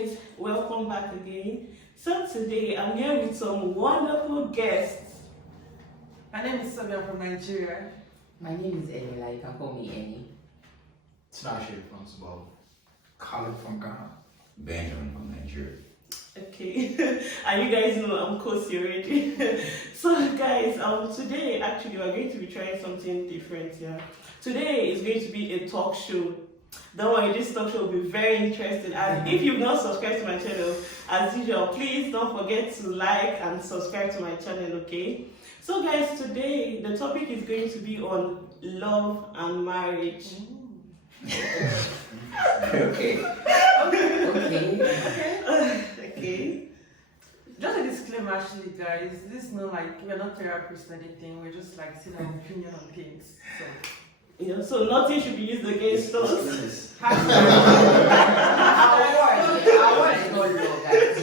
guys, welcome back again. So today I'm here with some wonderful guests. My name is Sabia from Nigeria. My name is Eni, you can call me Eni. Tinashe from Zimbabwe. Khaled from Ghana. Benjamin from Nigeria. Okay, and you guys know I'm Kosi already. So guys, today actually we're going to be trying something different here. Today is going to be a talk show. Don't worry, this talk show will be very interesting. And if you've not subscribed to my channel, as usual, please don't forget to like and subscribe to my channel, okay? So guys, today the topic is going to be on love and marriage. Okay. Okay. Just a disclaimer, actually, guys. This is not like we're not therapists or anything. We're just like saying our opinion on things. So, So nothing should be used against us. Our word is not law, guys.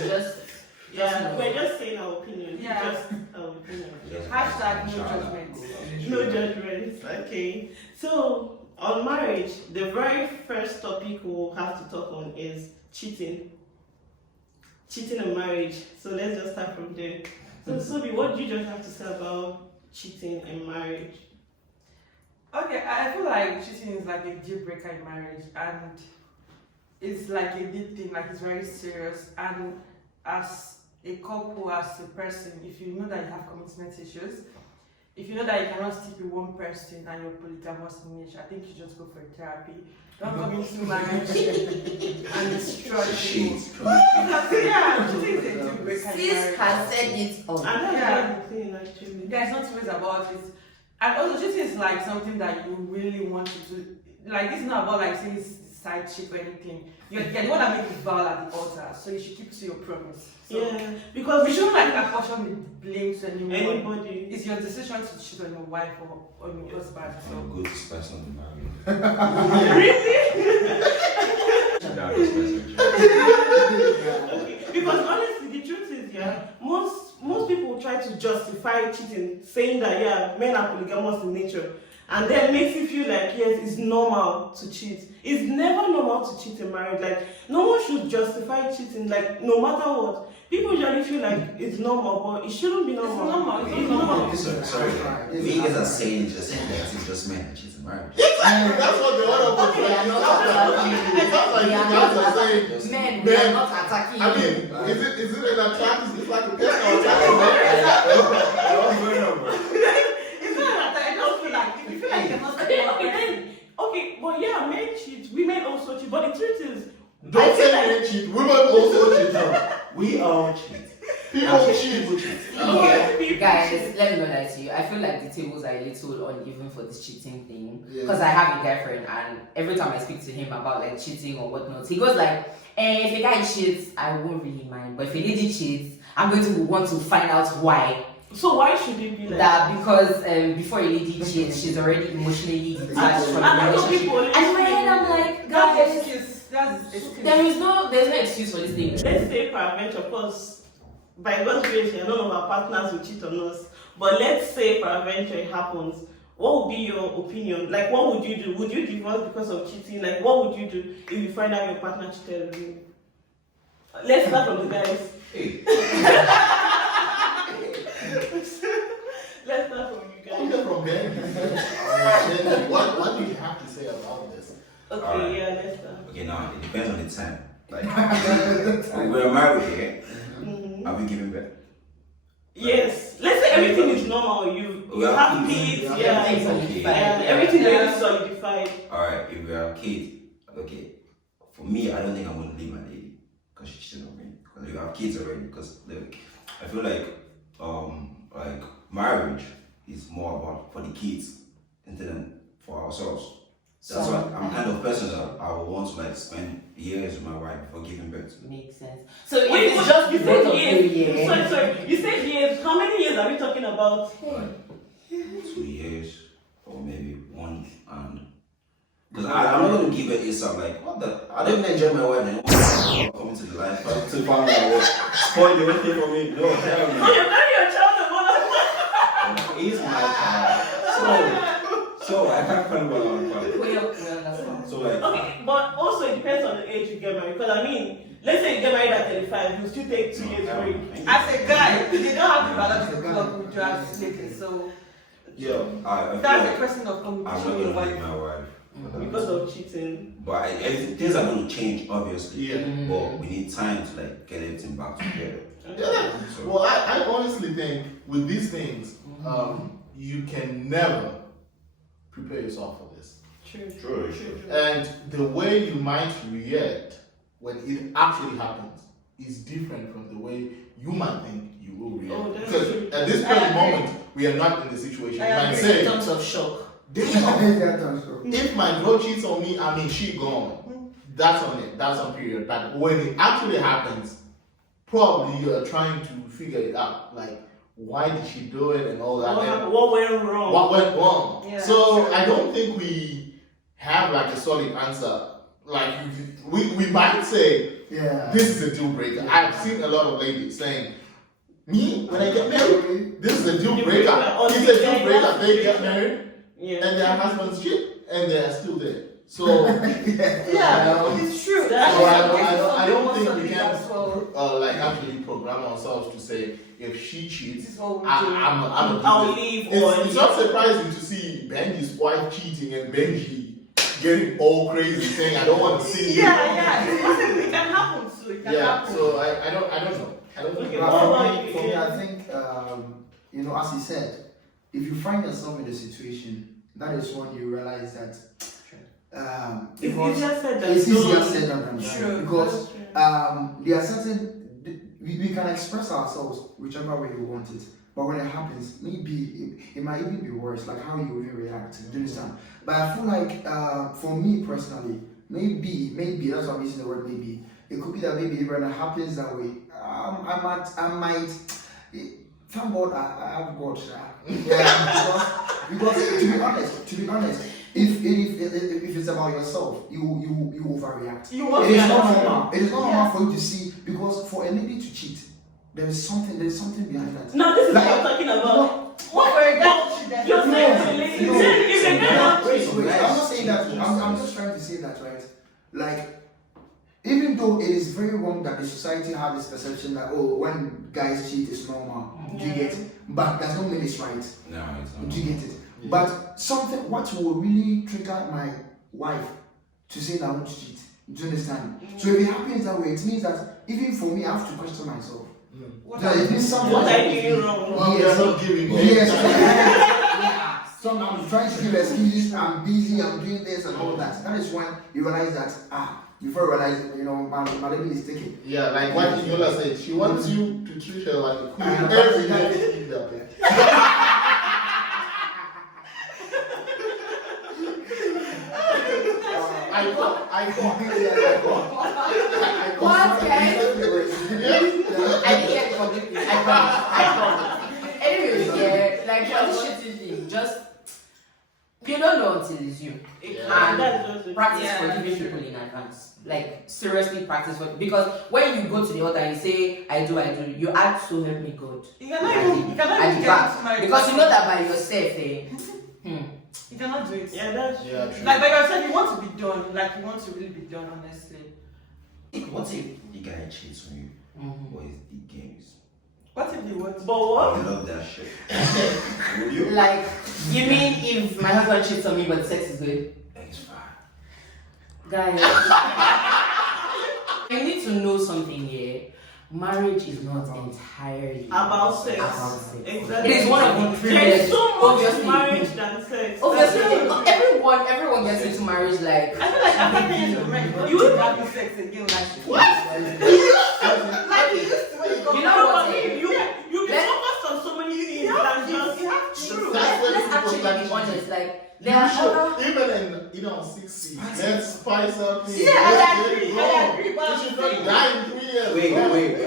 We're just saying our opinion. Yeah. Just our opinion. Hashtag no judgment. No judgments. Okay. So on marriage, the very first topic we'll have to talk on is cheating. Cheating in marriage. So let's just start from there. So Sobi, what do you just have to say about cheating in marriage? Okay, I feel like cheating is like a deal breaker in marriage, and it's like a deep thing, like it's very serious. And as a couple, as a person, if you know that you have commitment issues, if you know that you cannot stick with one person and you're polygamous in nature, I think you just go for therapy. Don't come into marriage and destroy people. Yeah, cheating is a deal breaker in Sis marriage. has said it all. And that's Yeah. the thing actually. There's not two ways about it. And also, cheating is like something that you really want to do. Like, this is not about like saying side chick or anything. You're the one that make a vow at the altar, so you should keep to your promise. So, Yeah, because we shouldn't like apportion the blame to anyone. anybody. It's your decision to cheat on your wife or on your husband. So So, good this person to marry. Really? That is person. Okay. Because honestly, the truth is, most people try to justify cheating, saying that men are polygamous in nature, and then makes you feel like yes, it's normal to cheat. It's never normal to cheat in marriage. Like no one should justify cheating. Like no matter what, people usually feel like it's normal, but it shouldn't be normal. It's normal. It's normal. Sorry. We guys are saying that it's just men that cheat in marriage. That's what the other one We are not attacking you. It sounds like We you are guys not are saying. attacking men. We are not attacking I you. mean, is it an attack? Is it like a personal attack? What's going on, bro? it's not that I don't feel like if you feel like you're not Okay, but yeah, men cheat, women also cheat. But the truth is, Don't say men cheat. Women also cheat. We all cheat. People cheat. okay, Guys, let me not lie to you. I feel like the tables are a little uneven for this cheating thing. Yeah. Because I have a guy friend, and every time I speak to him about like cheating or whatnot, he goes like, if a guy cheats, I won't really mind. But if a lady cheats, I'm going to want to find out why. so why should it be like That because before a lady cheats, she's already emotionally detached from the I know relationship. people. And in my head, I'm like, That's guys, excuse. That's excuse. there's no excuse for this thing. Let's say peradventure, of course, by God's grace, none of our partners will cheat on us. But let's say peradventure it happens. What would be your opinion? Like, what would you do? Would you divorce because of cheating? Like, what would you do if you find out your partner cheated on you? Let's start from the guys. Hey. Let's start from you I'm guys. from there. What do you have to say about this? Okay, Alright. yeah, let's start. Okay, now it depends on the time. Like we're married here. Mhm. Are we giving back? Yes. Let's say everything is normal. You have kids, yeah. Everything's Yeah, solidified. everything is solidified. Alright, if we are kids, okay. For me, I don't think I'm gonna leave my lady because she cheated on me. Because we have kids already. Because like, I feel like marriage is more about for the kids instead of for ourselves. That's why I'm kind of person that I would want to like spend years with my wife before giving birth. Makes sense. So if Wait, it's just you because said of years. 2 years. Sorry. You said years. How many years are we talking about? Like 2 years or maybe 1 and because I'm not gonna give it ASAP. Like what the? I don't even enjoy my wife and coming to the life to find out what spoil the whole thing for me. No, hell So no. you're carrying your child about He's my so I can't find what I want to find. Well, that's fine. So like Okay, but also it depends on the age you get married? Because I mean, let's say you get married at 35, you still take 2 years break. As a guy, they don't have the balance to work with drugs lately, so Yeah, I feel that's a like question of I'm not communication with your gonna leave wife. my wife. Because of cheating. But things are going to change, obviously. Yeah. But we need time to like get everything back together. Yeah. So, Well, I honestly think with these things, you can never prepare yourself for this. True. And the way you might react when it actually happens is different from the way you might think you will react. Oh, that's Because true. at this present moment, we are not in the situation. You might In say, terms of shock. damn, if my girl cheats on me, I mean, she gone. That's on it. That's on period. But when it actually happens, probably you are trying to figure it out. Like, why did she do it and all that. And What went wrong? what went wrong? Yeah, So true. I don't think we have like a solid answer. Like we might say this is a deal breaker. I've seen a lot of ladies saying, me when I get married, this is a deal breaker. It's a deal breaker. They get married Yeah. and their husbands cheat and they are still there. So Yeah, it's true. so I don't think we can like actually program ourselves to say if she cheats, This is what we I'll leave or It's not surprising to see Benji's wife cheating and Benji getting all crazy saying I don't want to see you. Yeah, it's possible. It can happen too. It can Yeah, happen. so I don't know. I don't Okay, know. what For about me, you? for me, Yeah. I think, as he said, if you find yourself in a situation, that is when you realize that It's because easier said than it's easier done. said than done. True. Because That's true. there are certain, we can express ourselves whichever way we want it, but when it happens, maybe it might even be worse, like how you even react. Do you understand? But I feel like, for me personally, maybe that's why I'm using the word maybe. It could be that maybe when it happens that way, I might. Thank God I have God. Yeah, because to be honest, if it's about yourself, you overreact. You want It is to not get normal. It is not Yeah. normal for you to see, because for a lady to cheat, there is something behind that. No, this is Like, what I'm talking about. What for a guy to cheat then? You're saying to No, ladies, no. if a guy have Wait, cheat, I'm not saying that. I'm just trying to say that, right? Like, even though it is very wrong that the society has this perception that when guys cheat it's normal, do you get it? But that doesn't mean it's right. no, it's not. Do you get it? But what will really trigger my wife to say that I want to cheat? Do you understand? So if it happens that way, it means that even for me, I have to question myself. What So it means something. what are you doing wrong? Well, Yes. you're not giving me Yes. time. Yeah. So I'm trying to give excuses. I'm busy. I'm doing this and all that. That is when you realize that before you realize, my lady is taking. Yeah, like what Yola said, she wants you to treat her like a queen And every that's- day. I got. What, guys? I didn't get it completely. I promise. Anyways, yeah, like for this shitty thing, just you don't know until it's you. Yeah. And that's just it. Practice Yeah, forgiving that's true. people in advance. Like seriously practice because when you go to the altar and you say I do, you add so help me God. You cannot even At get the into back. marriage. Because you know that by yourself, You cannot do it. Yeah, that's Yeah, true. Like I said, you want to be done. Like you want to really be done, honestly. What if the guy cheats on you? What is the games? What if you want? But I what? love that shit. Would you? Like, you mean if my husband cheats on me but sex is good? It's fine. Guys, you need to know something here. Marriage is not entirely About sex. About sex. Exactly. It is one of the There's privileges. so much Obviously. to marriage than sex. Obviously, That's everyone gets into marriage like. I feel like after 10 years of marriage, you will have sex again. Like What? Like you used to when you got You You know know what? what I mean? You Let's- focus on so many things You have than just you have to. true. That's when Let's people actually start be cheating. honest. Like, You there are should, other. even in 6 feet, let's spice up things. Yeah, Let's I get agree, it I going. agree, but You I'm should saying- not die in 3 years. Wait.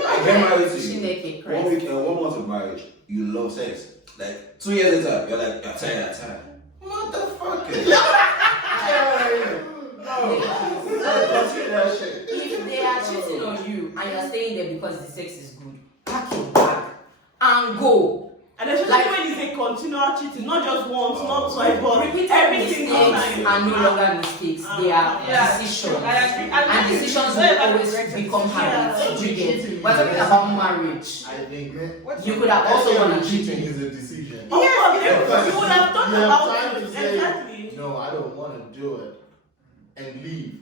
I get married to you. Chineke 1 Christ. week and 1 month of marriage, you love sex. Like 2 years later, you're like, you're tired. Motherfucker. If they are cheating on you and you're staying there because the sex is good, pack your bag and go. And especially Like- when it's a continual cheating, not just once, not twice, but Repeated every single mistakes time. are no longer mistakes. They are Yeah. decisions. I agree. And decisions will always become habits. You get. We're talking about marriage. I think You could have also also wanted cheating cheating. is a decision. Of course, Because you would have thought you have about time it. to say, Exactly. no, I don't want to do it, and leave.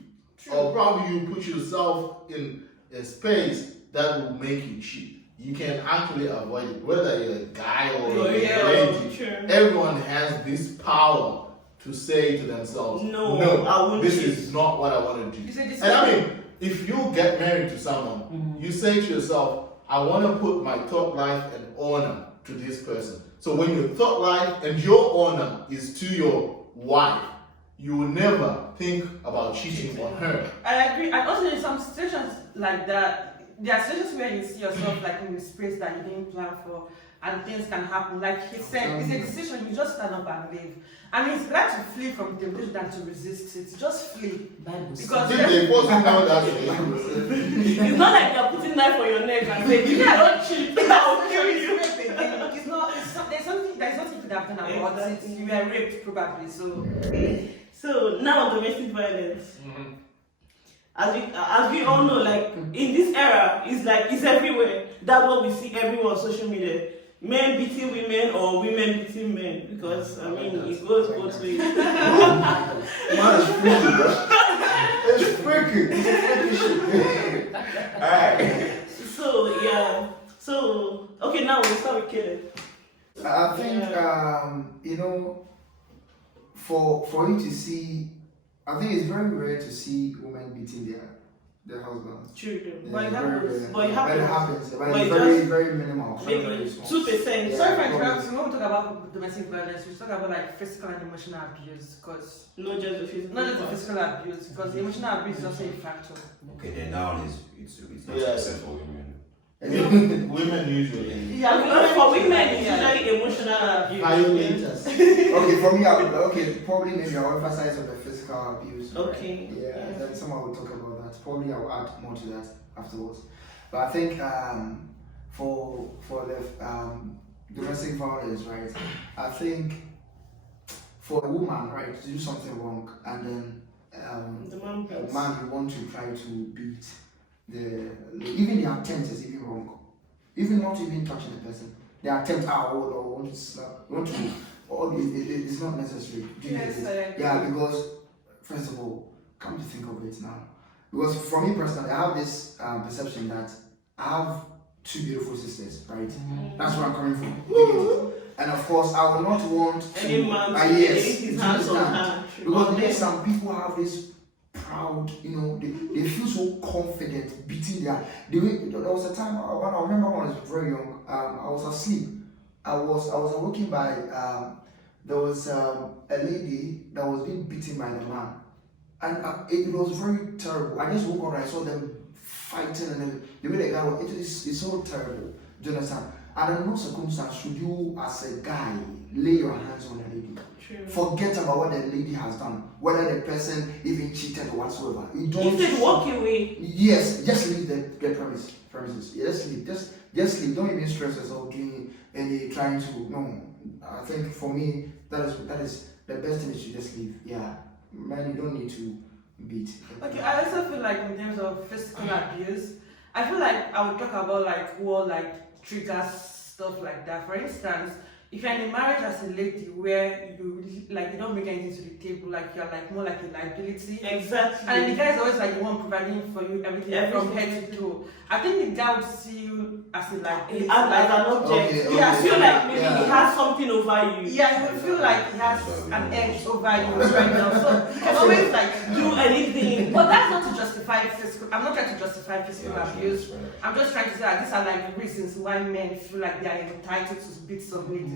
Or probably you put yourself in a space that will make you cheat. You can actually avoid it, whether you're a guy or a lady. True. Everyone has this power to say to themselves, No, I won't this cheat." is not what I want to do. You say this And I mean, if you get married to someone, you say to yourself, I want to put my thought life and honor to this person. So when your thought life and your honor is to your wife, you will never think about cheating on her. I agree, and also in some situations like that, there are situations where you see yourself like in a space that you didn't plan for, and things can happen. Like he said, it's a decision. You just stand up and leave. I mean, it's better to flee from temptation than to resist it. Just flee. Bible Because Did they force you know that? It's not like they're putting knife on your neck and saying, if you don't cheat, I'll kill you. It's not. There's nothing you could have done about it. You were raped probably. So So now domestic violence. As we all know, like in this era, it's everywhere. That's what we see everywhere on social media. Men beating women or women beating men. Because I mean it goes both ways. Man, it's freaky, bro. It's freaky. It's freaky shit. Alright. So yeah. So okay, now we'll start with Caleb. I think you know, for you to see, I think it's very rare to see women beating their husbands. True. Yeah, But it very happens. rare. But it happens. But But it's it very, just- very minimal. Very, very Maybe small. 2%. Yeah. sorry for probably. interrupting. When we talk about domestic violence, we talk about like physical and emotional abuse, because Not just the physical. not just the part. physical abuse, because the emotional abuse is also a factor. Okay, then down is it's not Yeah. percent for women. Women usually. Yeah, because for women, it's usually emotional abuse. Violators. Okay, for me, probably maybe I'll emphasize on the physical abuse. right? Okay. Yeah, then someone will talk about that. Probably I'll add more to that afterwards. But I think for the domestic violence, right? I think for a woman, right, to do something wrong and then The man a beats. man you want to try to beat even the attempt is even wrong. Even not even touching the person. The attempt or want to slap, want to, or it's not necessary. Do you Yes, get I it? agree. Yeah, because first of all, come to think of it now. Because for me personally, I have this perception that I have two beautiful sisters, right? That's where I'm coming from. Do you get it? And of course, I would not want to. Any man to yes, lay his do you hands on understand? her. Because then some people have this proud, you know, they feel so confident beating there was a time when I remember when I was very young, I was asleep. I was walking by, there was a lady that was being beaten by the man. And it was very terrible. I just woke up and I saw them fighting and then the way the guy was, it's so terrible. Do you understand? And in no circumstance should you as a guy lay your hands on a lady. True. Forget about what the lady has done, whether the person even cheated or whatsoever. You don't. He said walk away. Yes, just leave the premises. Yeah, just leave. Just leave. Don't even stress yourself doing any trying to. No, I think for me that is the best thing is to just leave. Yeah, man, you don't need to beat. Okay, I also feel like in terms of physical abuse, I feel like I would talk about like what like triggers stuff like that. For instance, if you're in a marriage as a lady where you like you don't bring anything to the table, like you're like more like a liability. Exactly. And the guy is always like the one providing for you everything from head to toe. I think the guy would see you as a liability. As an object. Okay, Yeah, okay. feel like maybe Yeah. he has something over you. Yeah, he will feel like he has an edge over you right now. So he can always like Do anything. But that's not to justify physical. I'm not trying to justify physical abuse. I'm just trying to say that these are like the reasons why men feel like they are entitled to beat some ladies,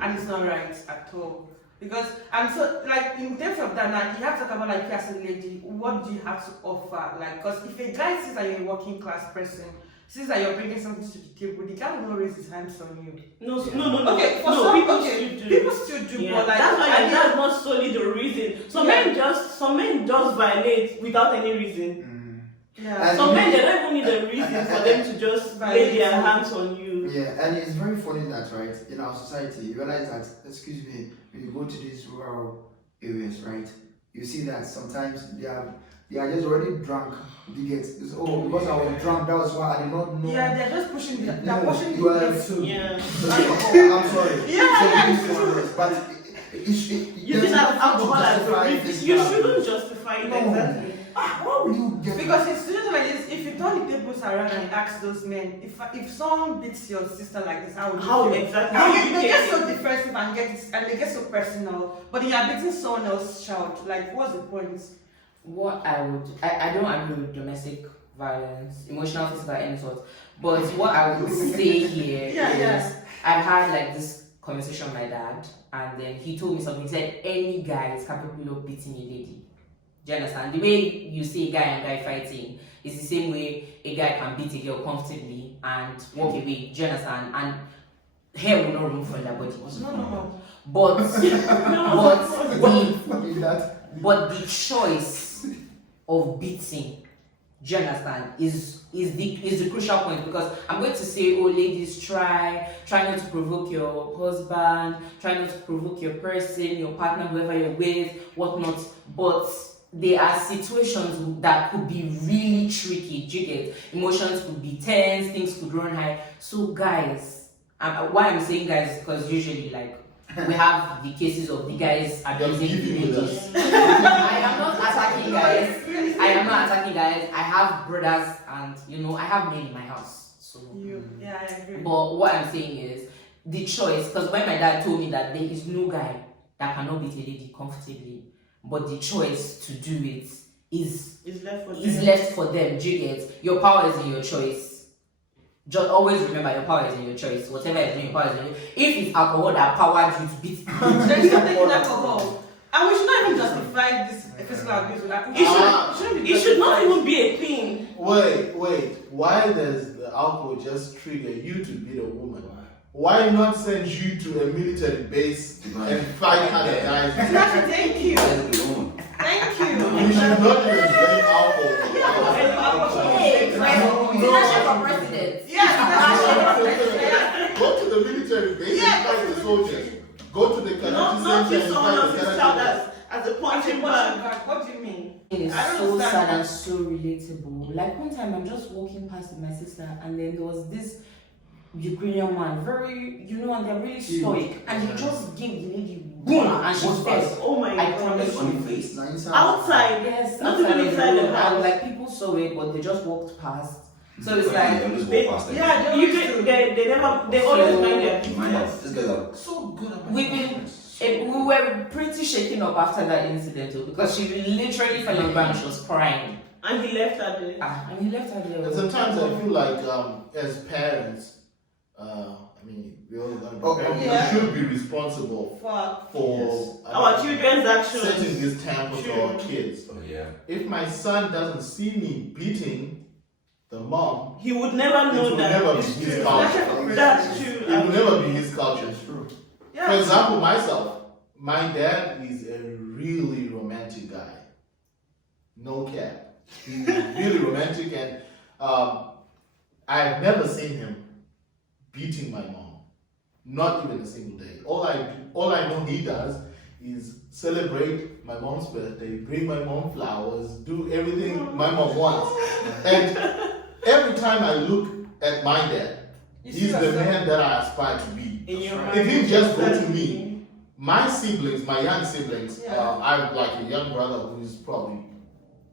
and it's not right at all. Because and so like in terms of that, now you have to talk about like you as a lady, what do you have to offer? Like, because if a guy sees that you're a working class person, sees that you're bringing something to the table, the guy will not raise his hands on you. No. Okay, for no, some people okay, still do. people still do, Yeah, but like that's why I that's not solely the reason. Some men just violate without any reason. Yeah. Some men, they don't even need a reason for them to just lay their hands on you. Yeah, and it's very funny that, right, in our society, you realize that, excuse me, when you go to these rural areas, right, you see that sometimes they are just already drunk. You get, because I was drunk, that was why I did not know. Yeah, they're just pushing the, they're No, pushing you are the too. Yeah. I'm sorry. Yeah, So, but You can have alcohol as a reason. You shouldn't justify it, exactly. Why would you get Because in situations like this, if you turn the tables around and ask those men, if someone beats your sister like this, how would you feel? Exactly? They get so defensive and they get so personal. But then you're beating someone else's child. Like, what's the point? What I don't agree with domestic violence, emotional, physical, any sort. But what I would say here is I've had like this conversation with my dad, and then he told me something. He said any guy is capable of beating a lady. Do you understand? The way you see a guy and guy fighting is the same way a guy can beat a girl comfortably and walk away. Do you understand? And hair will not run from their body. No. But the choice of beating, do you understand, is the crucial point, because I'm going to say, oh ladies, try not to provoke your husband, try not to provoke your person, your partner, whoever you're with, whatnot. But there are situations that could be really tricky. Do you get? Emotions could be tense, things could run high. So guys, why I'm saying guys is because usually like we have the cases of the guys abusing the ladies. I am not attacking guys. I have brothers, and I have men in my house. So I agree. But what I'm saying is the choice, because when my dad told me that there is no guy that cannot beat a lady comfortably, but the choice to do it is left for them. Do you get? Your power is in your choice. Just always remember, your power is in your choice. Whatever is in your power is in your choice. If it's alcohol that powered you to beat, then stop taking alcohol. And we should not even justify this physical abuse with alcohol. It should not even be a thing. Wait. Why does the alcohol just trigger you to beat a woman? Why not send you to a military base and fight other guys? Exactly, thank you. Thank you. You should not even drink alcohol. for president. Go to the military base and fight the soldiers. Go to the Not use center someone and fight else's the child cannabis. as a punching bag. What do you mean? It's I don't so understand. sad and so relatable. Like one time I'm just walking past with my sister, and then there was this Ukrainian man, very, and they're really stoic, and he just gave the lady boom, and she fell. Oh my I god. promise On your you. face. Outside. Yes, Not even inside the house. And like people saw it, but they just walked past. So it's like, they always mind their business. This guys are so good at we were pretty shaken up after that incident, because she literally fell on the ground and she was crying. And he left her there. And he left her there. And sometimes I feel like, as parents, we should be responsible for our children's actions. setting this temper to our kids. Oh yeah. If my son doesn't see me beating the mom, He would never know it will that. never be It's his true. culture. That's true. It will never be his culture. True. For example, myself, my dad is a really romantic guy. No cap. He's really romantic, and I've never seen him beating my mom. Not even a single day. All I know he does is celebrate my mom's birthday, bring my mom flowers, do everything my mom wants. And every time I look at my dad, he's the man that I aspire to be. If he just go to me, my siblings, my young siblings, I have like a young brother who's probably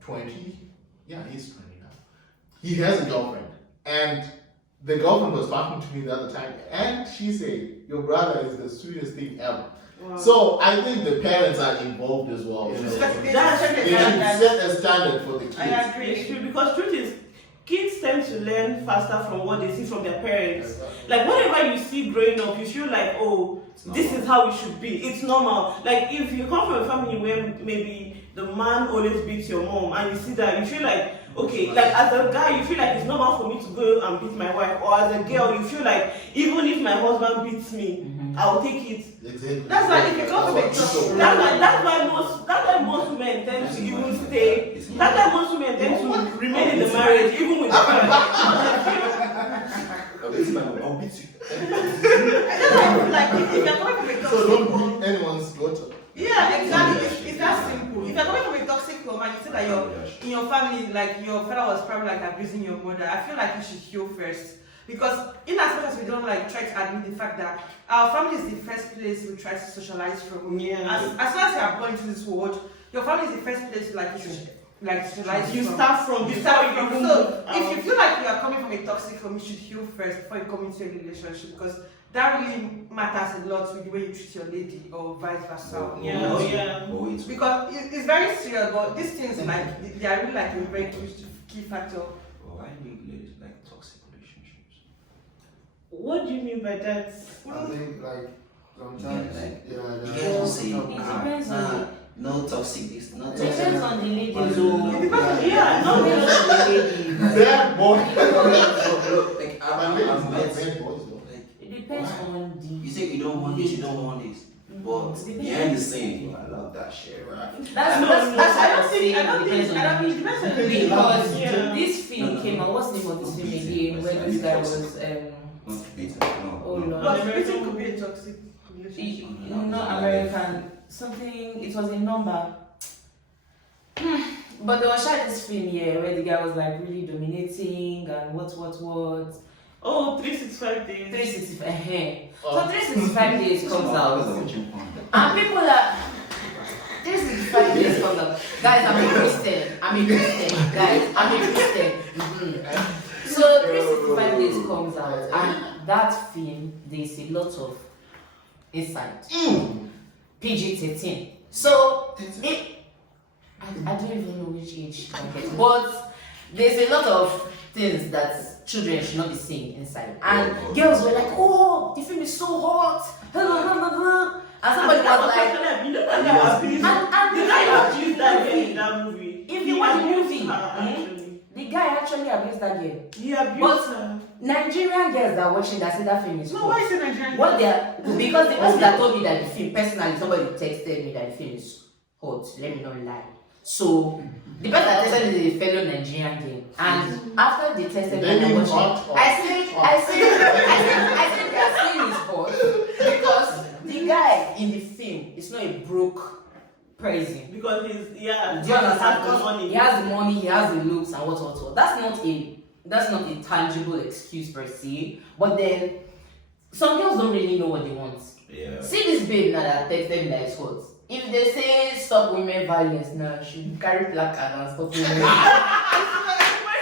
20. Yeah, he's 20 now. He has a girlfriend. And the girlfriend was talking to me the other time, and she said, your brother is the sweetest thing ever. Wow. So I think the parents are involved as well. They should set a standard for the kids. I agree. It's true, because truth is, kids tend to learn faster from what they see from their parents. Like whatever you see growing up, you feel like, oh, this is how it should be. It's normal. Like if you come from a family where maybe the man always beats your mom, and you see that, you feel like, okay, like as a guy, you feel like it's normal for me to go and beat my wife, or as a girl, you feel like even if my husband beats me, I'll take it. Exactly. That's why if you go to the That's why most women tend to even stay. That's why most women tend to remain in the marriage, even with the wife. I'll beat you. I'll beat you. like if you're coming from a So don't beat anyone's daughter. yeah, exactly. It's that simple. If you're coming from a toxic home and you say that in your family, like your father was probably like abusing your mother, I feel like you should heal first. Because in as much as we don't like try to admit the fact that our family is the first place we try to socialize from. Yeah. As soon as you are born into this world, your family is the first place like you should like socialize You from. start from You before start you from. even So move if out. you feel like you are coming from a toxic home, you should heal first before you come into a relationship, because that really matters a lot with the way you treat your lady or vice versa. Yeah, oh yeah. But wait. Because it's very serious, but these things like they are really like a very key factor. Why do ladies like toxic relationships? What do you mean by that? I think like sometimes, You yeah, get to say, It depends on no toxic this, no It toxic. depends on the ladies. On the- Oh. Yeah, no, It depends on the ladies. Bad boy. Like My I've ladies met, are bad boys though. like It depends on the. you say you don't want this, you don't want this, but It depends. behind the scene, I love that shit, right? That's No, what no, I don't think it depends on the ladies. it depends on the Because Yeah. this film No. came out. What's the name of this film again? Where this guy was Not beaten, no. Oh, no. But everything could be a toxic relationship. not American. Something. It was a number. But there was this film here where the guy was like really dominating and what. Oh, 365 days. 365. So 365 days comes out. Watching porn. And people are 365 days comes out. Guys, I'm a Christian. Guys, I'm a Christian. So 365 days comes out, and that film there's a lot of insight. PG-13. So I don't even know which age bracket, but there's a lot of things that children should not be seeing inside. And girls were like, "Oh, the film is so hot." And somebody was like, you know that guy abused. The guy abused that girl in that movie. If you watch the abused movie, her, actually. the guy actually abused that girl. He abused But her. Nigerian girls that are watching that say that film is No, hot. why is it Nigerian? What they are, because the person that told me that the film, personally, somebody texted me that the film is hot. Let me not lie. So the person that texted me is a fellow Nigerian girl, and after they texted me, I watched it. I said their film is hot because the guy in the film is not a broke person. Because he's, yeah, Do you understand? has the money. He has the money, he has the looks, and what. That's not a tangible excuse per se. But then some girls don't really know what they want. Yeah. See this babe now that texted me that is hot. If they say stop women violence now, she carry placard and stop women violence.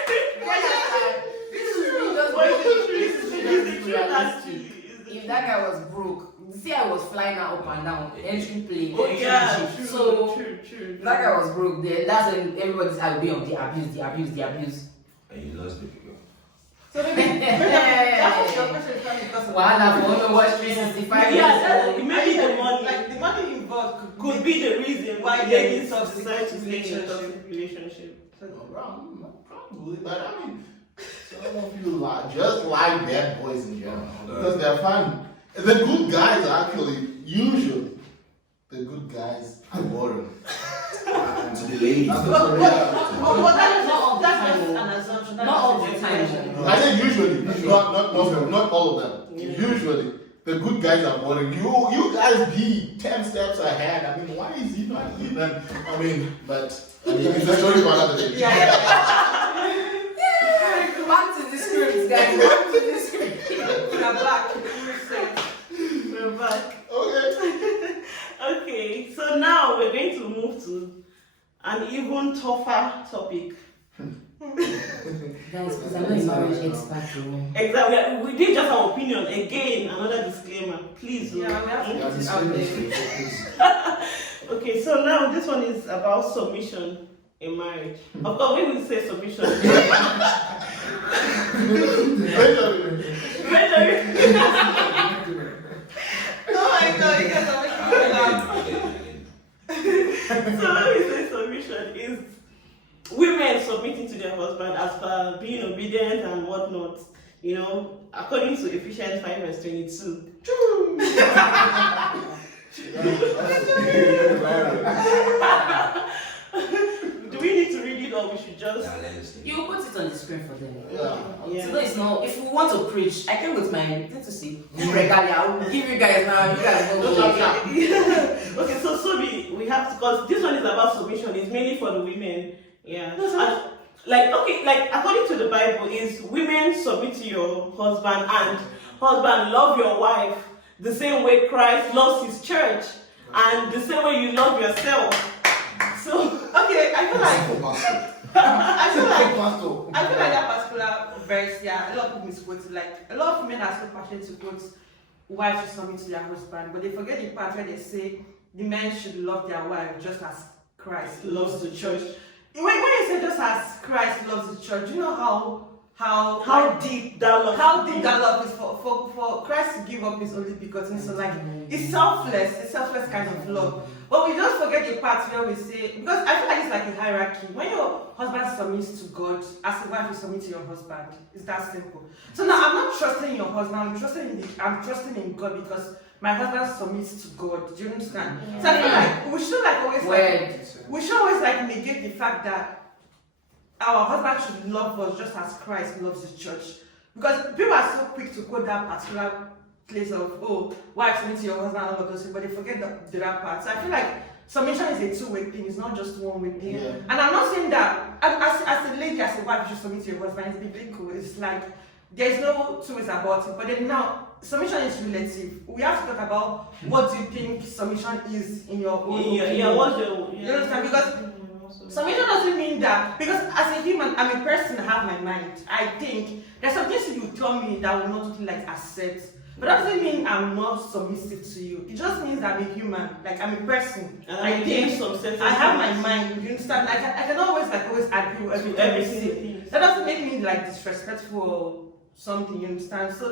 If that guy was broke, see I was flying her up and down, entry plane, Oh yeah, entry true, so true. that guy was broke there. That's when everybody's I will be on the abuse. And you lost the girl. So maybe that's your question is coming because of Wahala for no watch 365 Yeah, days. maybe the money like the money involved could be the reason why why they're ladies in toxic decide to stay in a relationship. toxic relationship. Probably, but I mean, some of you just like bad boys in general because they're fun. The good guys are actually usually the good guys are boring. To the ladies. That's But what that's just an assumption. Not all the time. I said usually, not all of them. Usually, the good guys are boring. You guys be 10 steps ahead. I mean, why is he not even? I mean, it's a story for another day. Back to the script, guys. Back to the script. We're back. We're back. Okay. Okay, so now we're going to move to an even tougher topic. Guys, because I'm not a marriage expert. Exactly. We did just our opinion. Again, another disclaimer. Please. Yeah, we have to Yeah, put this it out there. is Okay, so now this one is about submission in marriage. Of course, when we say submission, Oh my god, you guys are making me laugh. so when we say submission is women submitting to their husband. being obedient and whatnot. You know, according to Ephesians 5 verse 22. Do we need to read it or we should just? Yeah, let us see. You put it on the screen for them. Yeah. So it's not. If we want to preach, I came with my thing to see. Regalia, I will give you guys now. You guys go. Okay, so we have to, because this one is about submission. It's mainly for the women. Yeah. And, like according to the Bible, is women submit to your husband and husband love your wife the same way Christ loves his church and the same way you love yourself. So Okay, I feel like that particular verse, yeah, a lot of people misquote it. Like a lot of men are so passionate to quote wives should submit to their husband, but they forget the part where they say the men should love their wife just as Christ loves the church. When you say just as Christ loves the church, you know how deep that love that love is for Christ to give up his only begotten son. Like it's selfless kind of love. But we just forget the part where we say, because I feel like it's like a hierarchy. When your husband submits to God, as a wife you submit to your husband. It's that simple. So now I'm not trusting in your husband, I'm trusting in God because my husband submits to God. Do you understand? Yeah. So I feel like we should always negate the fact that our husband should love us just as Christ loves the church. Because people are so quick to quote that particular place of, oh, wife submit to your husband, all of those things, but they forget the other part. So I feel like submission is a two-way thing, it's not just one-way thing. Yeah. And I'm not saying that, as a lady, as a wife, you should submit to your husband, it's biblical. It's like, there's no two ways about it. But then now, submission is relative. We have to talk about what do you think submission is in your own opinion. You understand? Because submission doesn't mean that, because as a human, I'm a person, I have my mind. I think there's some things you tell me that will not totally accept. But that doesn't mean I'm not submissive to you. It just means I'm a human, like I'm a person. And I think I have my mind. mind. You understand? Like I can always agree with everything. That doesn't make me disrespectful or something. You understand? So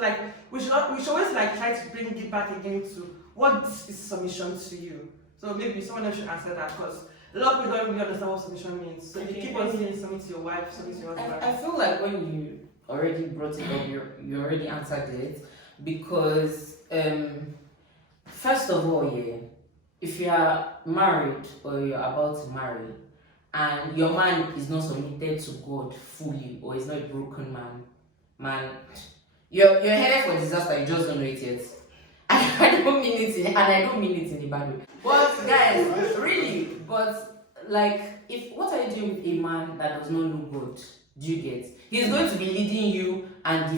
we should always try to bring it back again to what is submission to you. So maybe someone else should answer that, because a lot of people don't really understand what submission means. So you keep on saying submit to your wife, submit to your husband. I feel like when you already brought it up, you already answered it. Because first of all, if you are married or you're about to marry and your man is not submitted to God fully or is not a broken man, you're headed for disaster. You just don't know it yet. I don't mean it in a bad way. But guys, really, but what are you doing with a man that does not know God? Do you get? He's going to be leading you and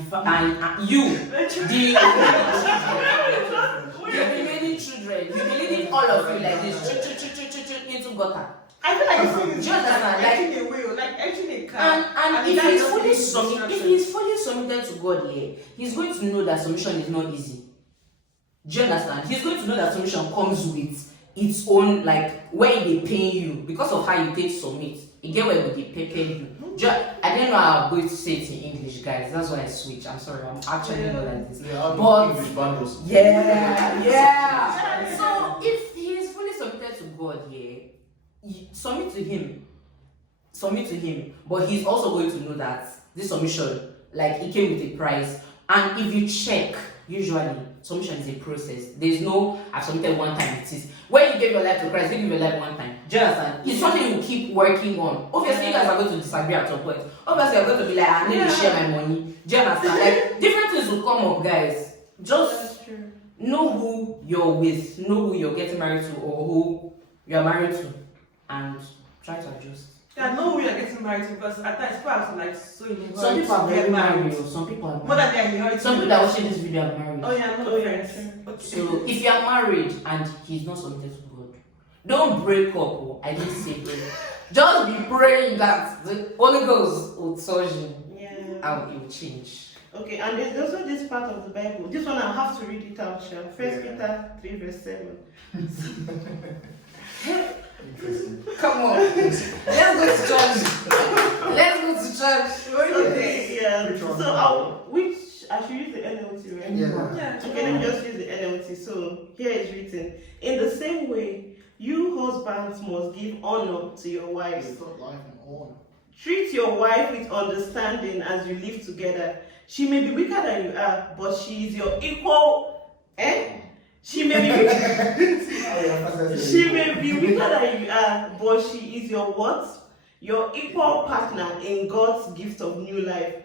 you, the remaining children. He'll be leading all of you like this, into gutter. I feel like it's just actually a wheel, actually a car. And if he's fully submitted to God, he's going to know that submission is not easy. Do you understand? He's going to know that submission comes with its own, where they pay you because of how you take submit. You get where they pay you. I didn't know I'm going to say it in English, guys. That's why I switch. I'm sorry. I'm actually not like this. But English bundles. Yeah. So if he is fully submitted to God, submit to him. But he's also going to know that this submission, it came with a price. And if you check, usually submission is a process. There's no I've submitted one time. It is when you give your life to Christ, you give your life one time. Do you understand? It's something you keep working on. Obviously, you guys are going to disagree at some point. Obviously, you're going to be like, I need to share my money. Do you understand? Different things will come up, guys. Just know who you're with, know who you're getting married to, or who you're married to, and try to adjust. Yeah, know who you're getting married to, because at times people are so in the some people are very married. Some people are married. More than they're married. Some people that are watching this video are married. Oh yeah, no friends. Okay. So if you are married and he's not submitted to God, don't break up. I didn't say break. Just be praying that the Holy Ghost will touch you. Yeah. And it will change. Okay, and there's also this part of the Bible. This one I'll have to read it out. First Peter 3 verse 7. Come on. Let's go to church. Okay, yeah. So I should use the NLT, right? Yeah. Okay, let me just use the NLT. So here is written, in the same way, you husbands must give honor to your wives. Life and honor. Treat your wife with understanding as you live together. She may be weaker than you are, but she is your equal. She may be weaker. She may be weaker than you are, but she is your what? Your equal partner in God's gift of new life.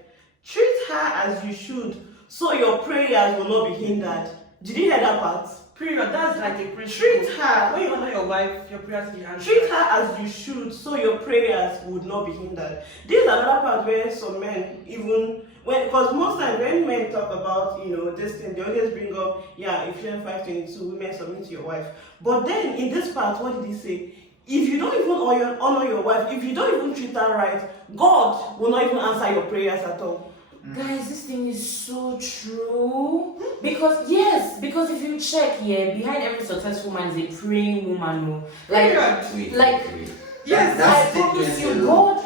Treat her as you should, so your prayers will not be hindered. Did you hear that part? Period. That's like a principle. Treat her. When you honor your wife, your prayers will be answered. Treat her as you should, so your prayers would not be hindered. This is another part where some men, even when, because most times when men talk about, this thing, they always bring up, Ephesians 5:22, women submit to your wife. But then in this part, what did he say? If you don't even honor your wife, if you don't even treat her right, God will not even answer your prayers at all. Guys, this thing is so true. Because if you check here, behind every successful man is a praying woman. Yes, I promise you, God.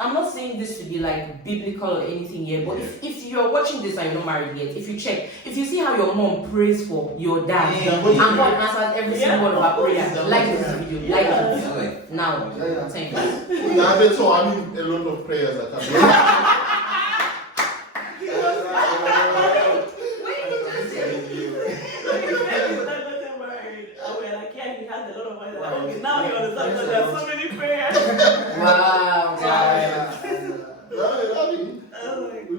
I'm not saying this to be like biblical or anything here. But if you're watching this and you're not married yet, if you check, if you see how your mom prays for your dad, and God answers every single one of her prayers, like this video, like it now. Thank you. That's all. I mean, a lot of prayers that can. Now you understand that there are so many prayers. Wow, guys. We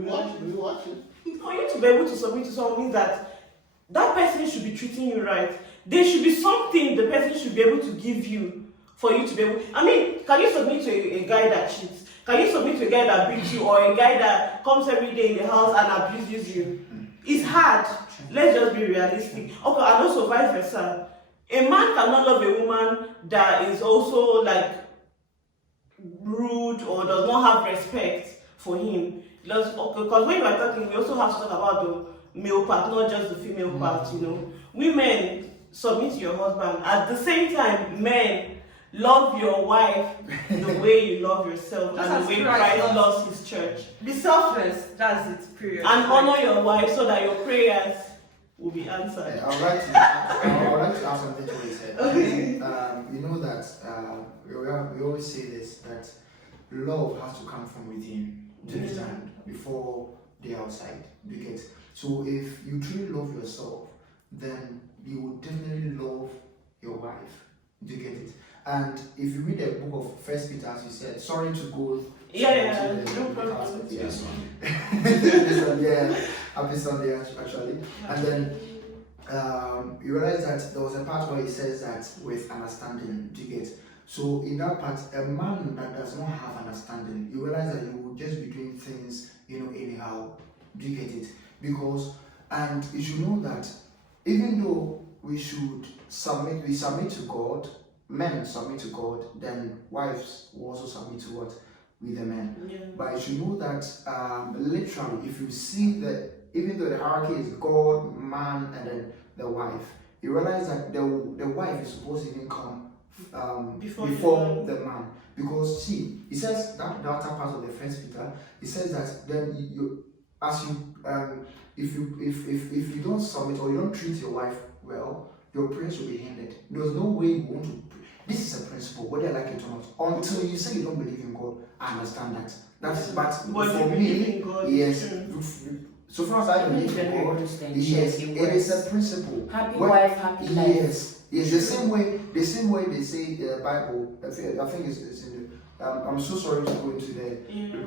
watch it. For you to be able to submit to someone means that person should be treating you right. There should be something the person should be able to give you for you to be able. I mean, can you submit to a guy that cheats? Can you submit to a guy that beats you, or a guy that comes every day in the house and abuses you? It's hard. Let's just be realistic. Okay, and also vice versa. A man cannot love a woman that is also like rude or does not have respect for him. Because when we are talking, we also have to talk about the male part, not just the female part, Women, submit to your husband. At the same time, men, love your wife the way you love yourself and the way Christ loves his church. Be selfless, that's it, period. And honor your wife so that your prayers will be answered. I would like to add something to what he said. Okay. You know that we always say this, that love has to come from within, do you understand, before the outside. Do you get? So if you truly love yourself, then you will definitely love your wife. Do you get it? And if you read the book of First Peter, as you said, sorry to go. No problem. Happy Sunday actually. And then you realize that there was a part where it says that with understanding, do you get? So in that part, a man that does not have understanding, you realize that you will just be doing things, anyhow. Do you get it? Because, and you should know that even though we submit to God, men submit to God, then wives will also submit to what? With the men. Yeah. But you should know that literally, if you see that even though the hierarchy is God, man, and then the wife, you realize that the wife is supposed to even come before the man. Because see, it says that the outer part of the First Peter, it says that then if you don't submit or you don't treat your wife well, your prayers will be hindered. There's no way you want to. This is a principle, whether I like it or not. Until you say you don't believe in God, I understand that. But for me, yes. So far as I believe in God, yes, it is a principle. Happy wife, happy life. Yes, the same way they say in the Bible. I think it's in the. I'm so sorry to go into the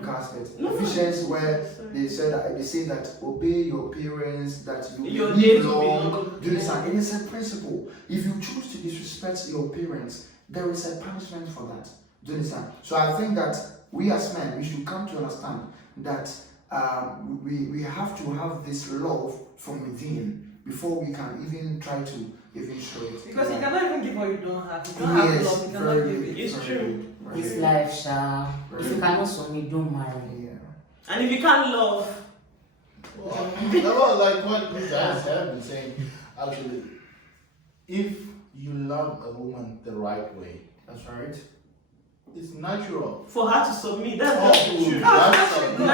aspect. Ephesians, where they say that obey your parents, that you live long. Do this, and it is a principle. If you choose to disrespect your parents, there is a punishment for that. Do you understand? So I think that we as men, we should come to understand that we have to have this love from within before we can even try to even show it. Because you cannot even give what you don't have. You don't have love, you cannot give it. It's true. It's life, Sha. If you cannot submit, don't marry. Yeah. And if you can't love, Well, like what you guys have been saying, actually, if you love a woman the right way, That's right. it's natural. for her to submit, that's just the truth. Naturally.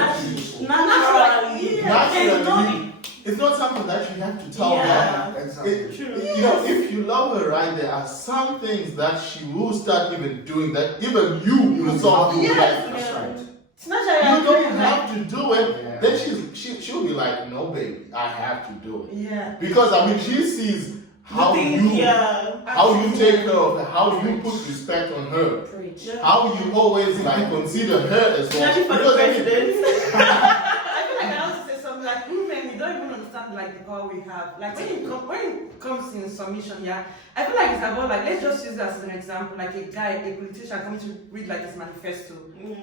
Naturally. Naturally. It's not something her that you have to tell her. Yeah, Exactly. true. You know, if you love her, right, there are some things that she will start even doing that even you yourself will Yes, like. That's right. It's not that You you're don't doing like, have to do it. Yeah. Then she'll be like, no, baby, I have to do it. yeah. Because I mean, she sees how The thing, you yeah. how you take care of her, how you put respect on her, Preach. Yeah. how you always like consider her as well. Especially for the Because I mean, president. I feel like I want to say something like women, we don't even understand like the power we have. Like when it comes in submission, yeah, I feel like it's about like let's just use that as an example. Like a guy, a politician coming to read like his manifesto.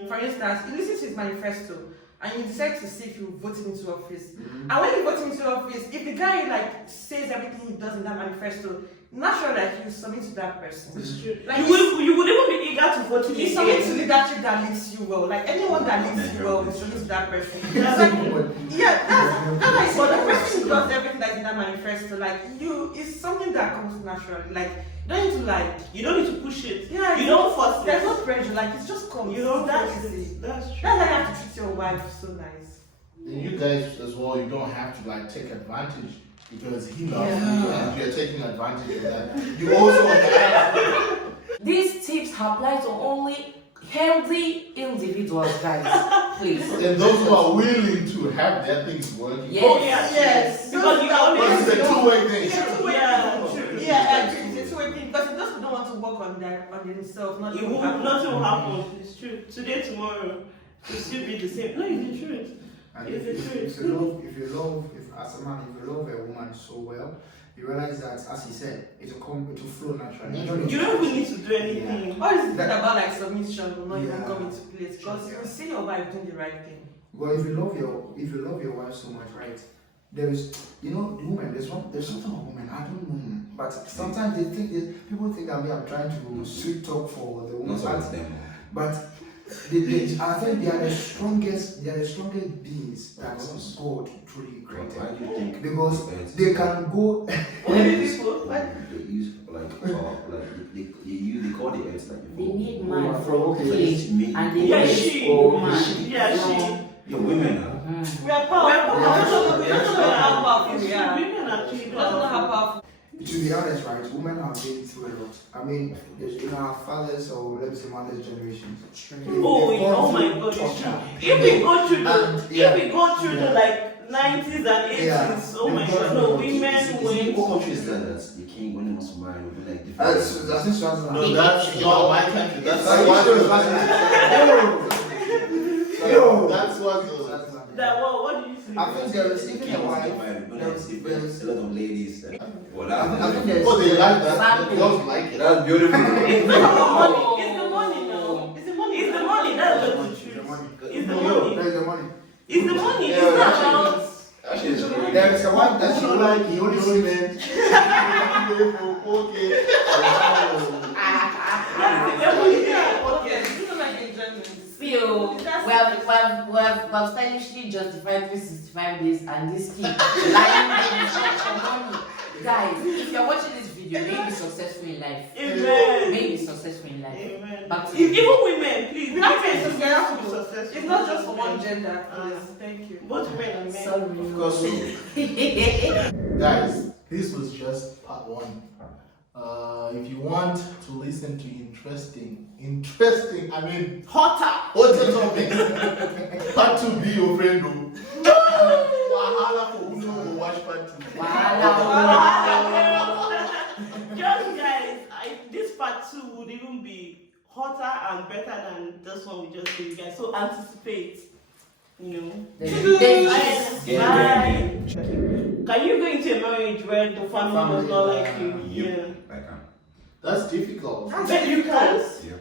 For instance, you listen to his manifesto and you decide to see if you vote him into office. And when you vote him into office, if the guy like says everything he does in that manifesto, naturally like you submit to that person. It's true. Like You would even be eager to vote him you submit to again. leadership that leads you well. Like anyone that leads you well, you submit to that person. That's Like, But- yeah, that's like but the person who does everything that's in that manifesto, like you, it's something that comes naturally. Like you don't need to like, You don't need to push it. yeah, You don't force there's it. no pressure. Like it's just comes. You don't that's force easy. it. That's true. That's how you have to treat your wife so nice. and you guys as well, you don't have to like take advantage because he loves you Yeah. and you're taking advantage of that. You also have These tips apply to only healthy individuals, guys. Please. and those who are willing to have their things working. Yes. Oh yeah. Yes. Because you But always. it's a two-way thing. It's a two-way Yeah, thing. true. Yeah, it's a two-way thing because those who don't want to work on themselves, not It will, nothing will happen. It's true. Today, tomorrow, it'll still be the same. No, it's the truth. And It's if the as a man, if you love a woman so well, you realize that, as he said, it will flow naturally. You don't even need to do anything. What is it about like submission will not even Yeah. come into place because you will see your wife doing the right thing. But if you love your wife so much, right? There is, the woman. There's something of women. I don't know, but sometimes people think that I'm trying to sweet talk for the woman, Not all of them. but I think they are the strongest. They are the strongest beings that God truly Why created do you think? because it's- they can go. Only people. They use they call the earth like They before. need man Oh, for okay. play, and they Yeah, need she. woman. Yeah, she. Your women are. We are powerful. We're powerful. We don't know how powerful It's we true. are. Women actually We do don't know how have. powerful. To be honest, right, women have been through a lot. I mean, our fathers or let me say mothers' generations. Oh, oh my God, it's true. If we go through the like 90s and 80s, Yeah. oh my God, no, women went. What country is that? That's the king when he wants to marry will be like different. That's in Swaziland. No, that's not my country. That's what That what do you see? I think there is even King a wants to wife. get married, but There like is, different. A lot of ladies. Well, I think there's. Oh, they like that. Exactly. The girls like it. That's beautiful. It's not the money. It's the money now. It's the money. It's the money. That's just the truth. It's the money. There is the money. It's the money. It's Yeah, not actually, about. Actually, it's true. There is a wife that you like. You only see men. Okay, you don't like enjoyment. Feel we have stylishly justified 365 days and this kid lying babies for money. Guys, if you're watching this video, may you be successful in life. Amen. May you be successful in life. Amen. Back to Even you. women, please. We have to be Women have to be successful. successful. It's not just for one gender. Please. Thank you. Both men and men. Sorry. Of course. Guys, this was just part one. If you want to listen to interesting, I mean, hotter topics, part two be your friend, though. Wahala for who know go watch part two. Just guys, this part 2 would even be hotter and better than this one we just did, guys. So anticipate, you know. Bye. Can you go into a marriage where the family does not like you? Yeah. I can. That's difficult. But you can. Yeah.